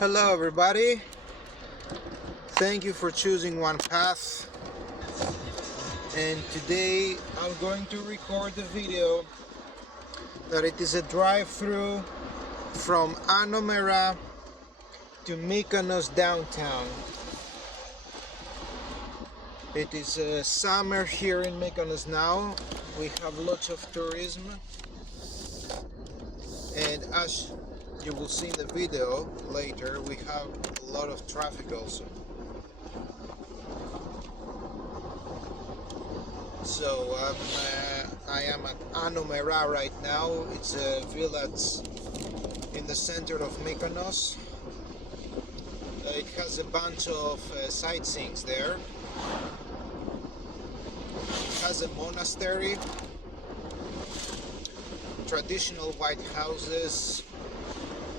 Hello everybody, thank you for choosing one path, and today I'm going to record the video that it is a drive-through from Mera to Mykonos downtown. It is summer here in Mykonos now. We have lots of tourism, and as you will see in the video later, we have a lot of traffic also. So I am at Mera right now. It's a village in the center of Mykonos. It has a bunch of sightseeings there. It has a monastery, traditional white houses,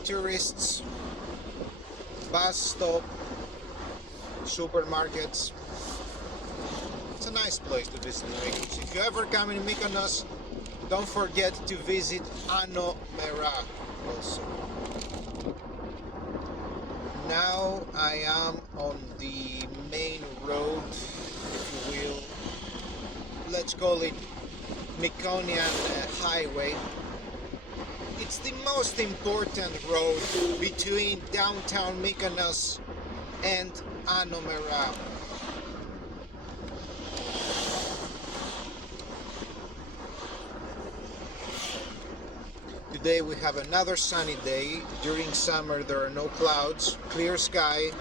tourists, bus stop, supermarkets. It's a nice place to visit in Mykonos. If you ever come in Mykonos, don't forget to visit Mera also. Now I am on the main road, if you will. Let's call it Mykonian Highway. It's the most important road between downtown Mykonos and Mera. Today we have another sunny day. During summer there are no clouds, clear sky,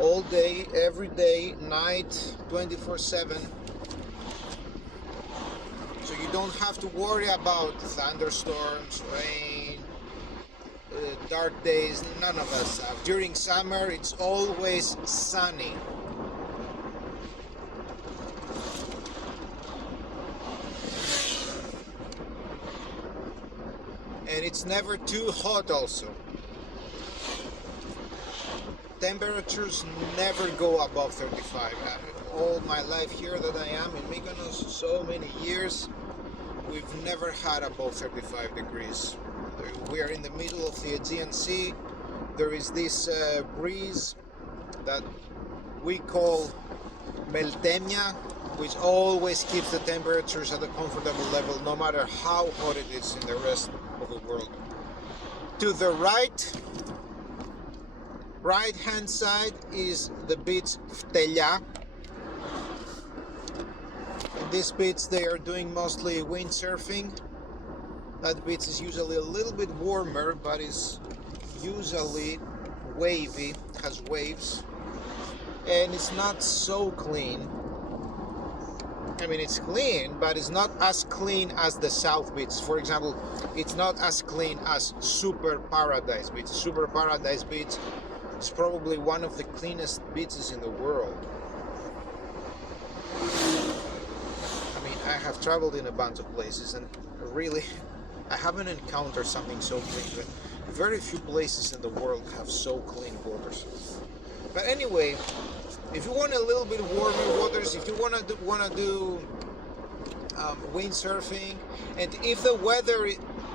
all day, every day, night, 24/7. So you don't have to worry about thunderstorms, rain, dark days, none of that stuff. During summer it's always sunny. And it's never too hot also. Temperatures never go above 35. All my life here that I am in Mykonos, so many years, we've never had above 35 degrees. We are in the middle of the Aegean Sea. There is this breeze that we call meltemia, which always keeps the temperatures at a comfortable level no matter how hot it is in the rest of the world. To the right hand side is the beach Ftelya. In this beach they are doing mostly windsurfing. That beach is usually a little bit warmer, but is usually wavy, has waves, and it's not so clean. I mean, it's clean, but it's not as clean as the South Beach. For example, it's not as clean as Super Paradise Beach. Super Paradise Beach is probably one of the cleanest beaches in the world. I mean, I have traveled in a bunch of places, and really, I haven't encountered something so clean. Very few places in the world have so clean waters. But anyway, if you want a little bit warmer waters, if you want to do windsurfing, and if the weather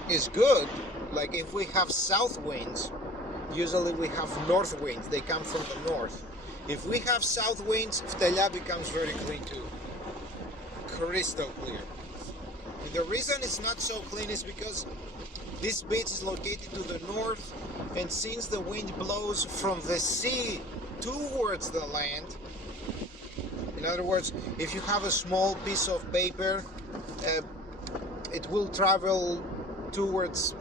is good, like if we have south winds, usually we have north winds, they come from the north. If we have south winds, Ftelya becomes very clean too, crystal clear. And the reason it's not so clean is because this beach is located to the north, and since the wind blows from the sea towards the land, in other words, if you have a small piece of paper, it will travel towards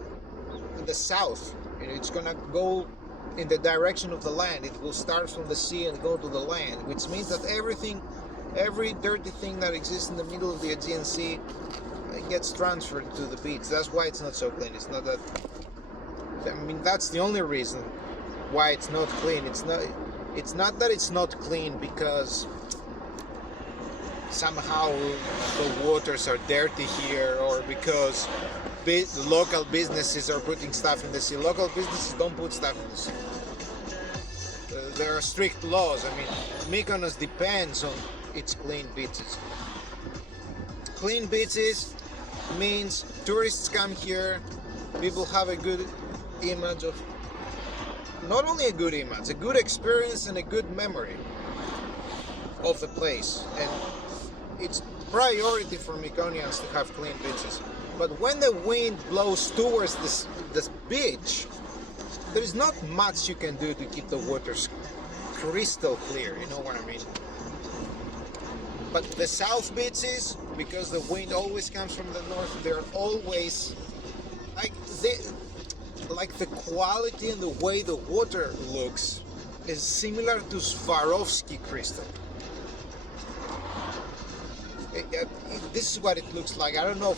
the south, and it's gonna go in the direction of the land. It will start from the sea and go to the land, which means that every dirty thing that exists in the middle of the Aegean Sea gets transferred to the beach. That's why it's not so clean. It's not that, I mean, that's the only reason why it's not clean. It's not that it's not clean because somehow the waters are dirty here, or because local businesses are putting stuff in the sea. Local businesses don't put stuff in the sea. There are strict laws. I mean, Mykonos depends on its clean beaches. Clean beaches means tourists come here, people have a good image of not only a good image, a good experience and a good memory of the place. And it's priority for Mykonians to have clean beaches. But when the wind blows towards this beach, there is not much you can do to keep the waters crystal clear, you know what I mean? But the south beaches, because the wind always comes from the north, they're always like the quality and the way the water looks is similar to Swarovski crystal. This is what it looks like. I don't know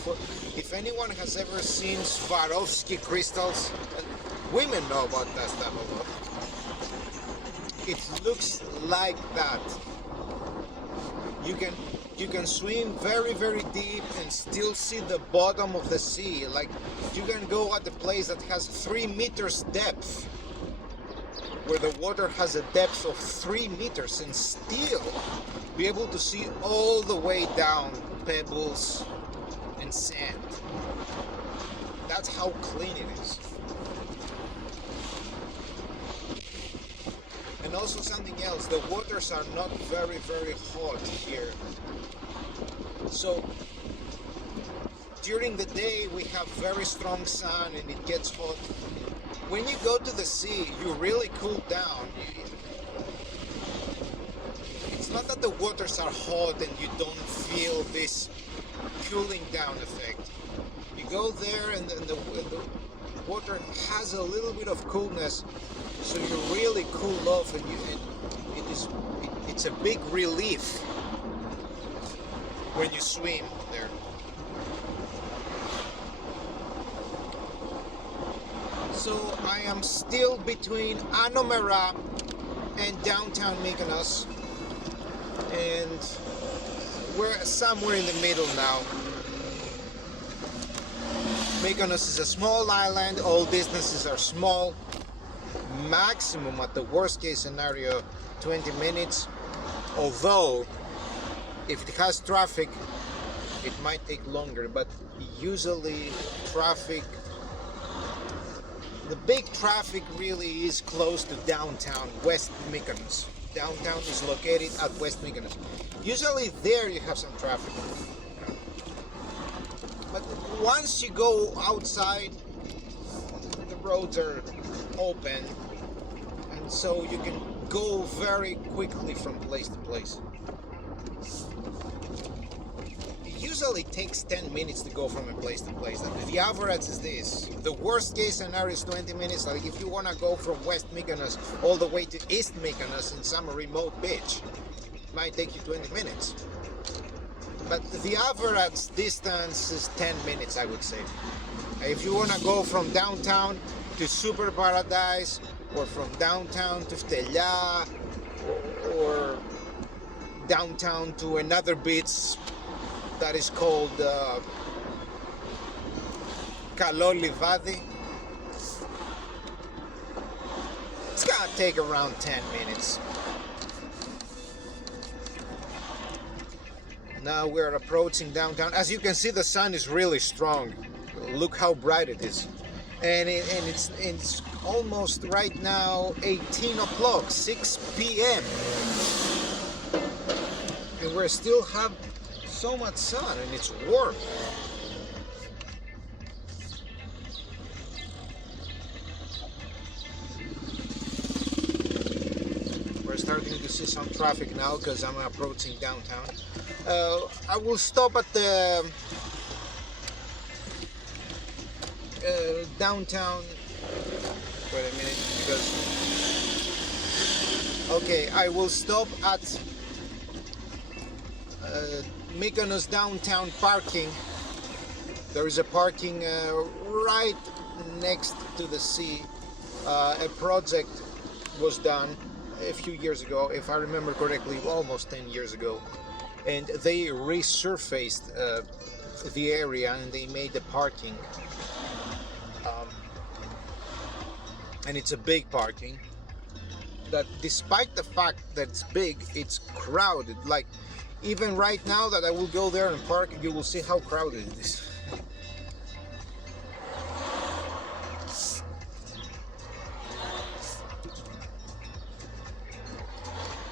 if anyone has ever seen Swarovski crystals. Women know about that stuff a lot. It looks like that. You can swim very, very deep and still see the bottom of the sea. Like you can go at a place that has 3 meters depth, where the water has a depth of 3 meters, and still be able to see all the way down pebbles and sand. That's how clean it is. And also something else, the waters are not very, very hot here. So during the day we have very strong sun and it gets hot. When you go to the sea, you really cool down. It's not that the waters are hot and you don't feel this cooling down effect. You go there and the water has a little bit of coolness, so you really cool off, and it's a big relief when you swim there. So I am still between Mera and downtown Mykonos, and we're somewhere in the middle now. Mykonos is a small island, all distances are small. Maximum, at the worst case scenario, 20 minutes. Although, if it has traffic, it might take longer, but usually traffic, the big traffic really is close to downtown, West Mykonos. Downtown is located at West Mykonos. Usually there you have some traffic. But once you go outside, the roads are open, and so you can go very quickly from place to place. It usually takes 10 minutes to go from a place to place. The average is this. The worst case scenario is 20 minutes. Like if you want to go from West Mykonos all the way to East Mykonos in some remote beach, it might take you 20 minutes. But the average distance is 10 minutes, I would say. If you want to go from downtown to Super Paradise, or from downtown to Ftelya, or downtown to another beach that is called Kaloli Vadi, it's gonna take around 10 minutes. Now we're approaching downtown. As you can see, the sun is really strong. Look how bright it is. And it's almost right now 18 o'clock, 6 p.m. And we still have so much sun and it's warm. We're starting to see some traffic now because I'm approaching downtown. I will stop at the downtown. Wait a minute, because okay, I will stop at Mykonos downtown parking. There is a parking right next to the sea. A project was done a few years ago, if I remember correctly, almost 10 years ago, and they resurfaced the area and they made the parking. And it's a big parking that, despite the fact that it's big, it's crowded. Like even right now that I will go there and park, you will see how crowded it is.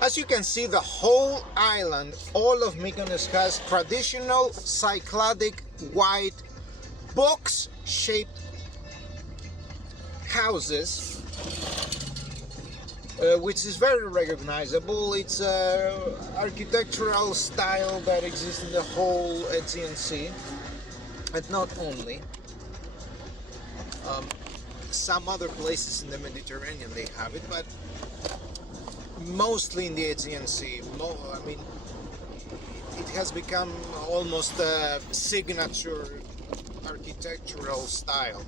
As you can see, the whole island, all of Mykonos, has traditional Cycladic white box-shaped houses, which is very recognizable. It's an architectural style that exists in the whole Aegean Sea, and not only. Some other places in the Mediterranean they have it, but mostly in the Aegean Sea. I mean, it has become almost a signature architectural style.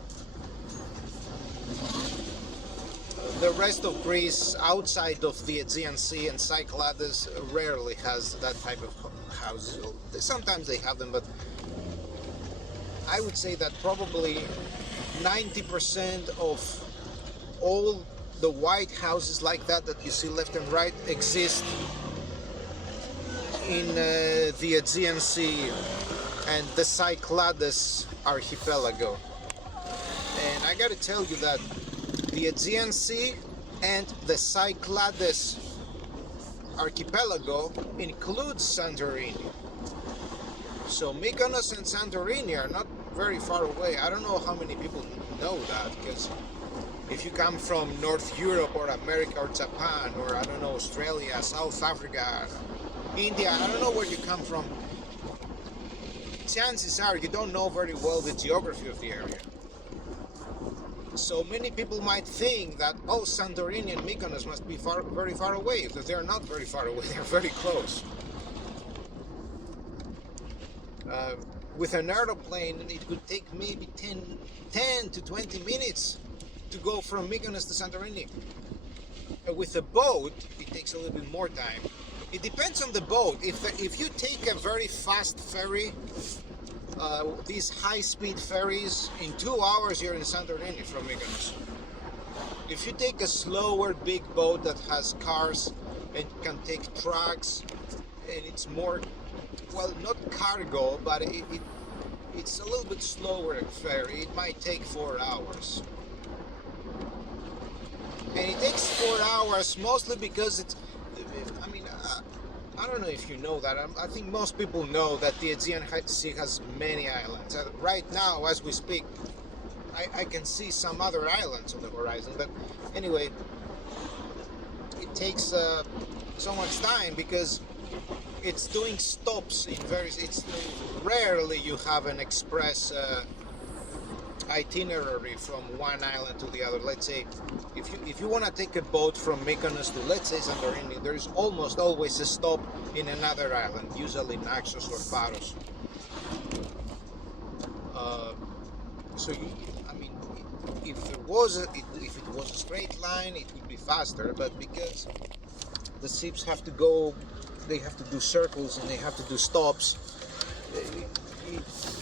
The rest of Greece, outside of the Aegean Sea and Cyclades, rarely has that type of houses. Sometimes they have them, but I would say that probably 90% of all the white houses like that you see left and right exist in the Aegean Sea and the Cyclades archipelago. And I gotta tell you that the Aegean Sea and the Cyclades archipelago includes Santorini. So Mykonos and Santorini are not very far away. I don't know how many people know that, because if you come from North Europe or America or Japan or I don't know, Australia, South Africa, India, I don't know where you come from, chances are you don't know very well the geography of the area. So many people might think that, oh, Santorini and Mykonos must be very far away. But they're not very far away, they're very close. With an aeroplane, it could take maybe 10 to 20 minutes to go from Mykonos to Santorini. With a boat, it takes a little bit more time. It depends on the boat. If you take a very fast ferry, these high-speed ferries, in 2 hours you're in Santorini from Mykonos. If you take a slower big boat that has cars and can take trucks, and it's more, well, not cargo, but it's a little bit slower ferry, it might take 4 hours. And it takes 4 hours mostly because it's, I mean, I don't know if you know that. I think most people know that the Aegean Sea has many islands. Right now, as we speak, I can see some other islands on the horizon. But anyway, it takes so much time because it's doing stops in various. It's rarely you have an express itinerary from one island to the other. Let's say if you want to take a boat from Mykonos to, let's say, Santorini, there is almost always a stop in another island, usually Naxos or Paros. So I mean, if it was a straight line, it would be faster. But because the ships have to go, they have to do circles and they have to do stops.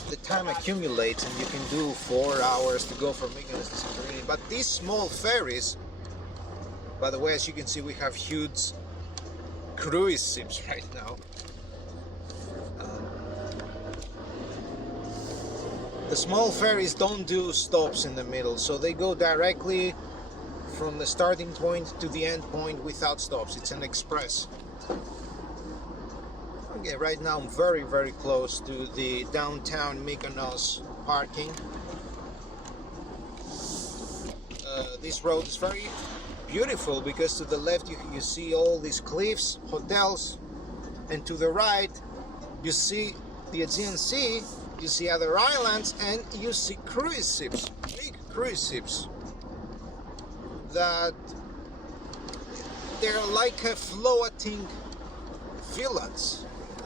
The time accumulates and you can do 4 hours to go from Mykonos to Santorini. But these small ferries, by the way, as you can see, we have huge cruise ships right now. The small ferries don't do stops in the middle, so they go directly from the starting point to the end point without stops. It's an express. Okay, right now I'm very, very close to the downtown Mykonos parking. This road is very beautiful because to the left you see all these cliffs, hotels, and to the right you see the Aegean Sea, you see other islands, and you see cruise ships, big cruise ships that they're like a floating village.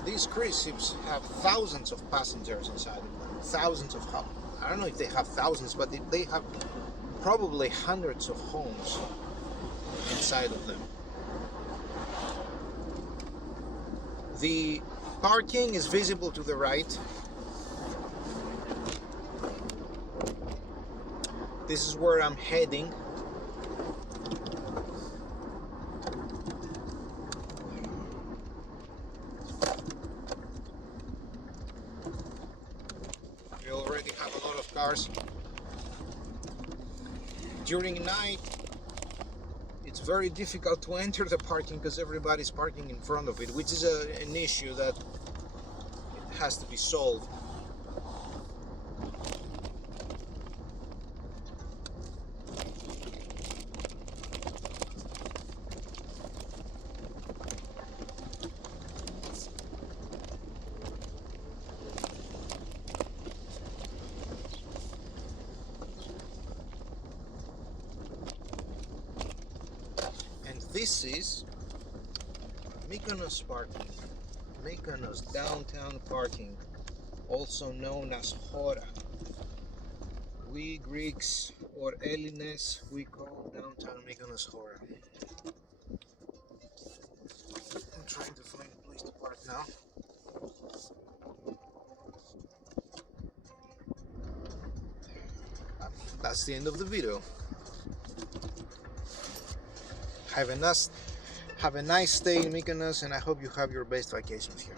These cruise ships have thousands of passengers inside of them, thousands of homes. I don't know if they have thousands, but they have probably hundreds of homes inside of them. The parking is visible to the right. This is where I'm heading. We already have a lot of cars. During night, it's very difficult to enter the parking because everybody's parking in front of it, which is an issue that has to be solved. And this is Mykonos parking, Mykonos downtown parking, also known as Chora. We Greeks or Ellines, we call downtown Mykonos Chora. I'm trying to find a place to park now. That's the end of the video. Have a nice stay in Mykonos, and I hope you have your best vacations here.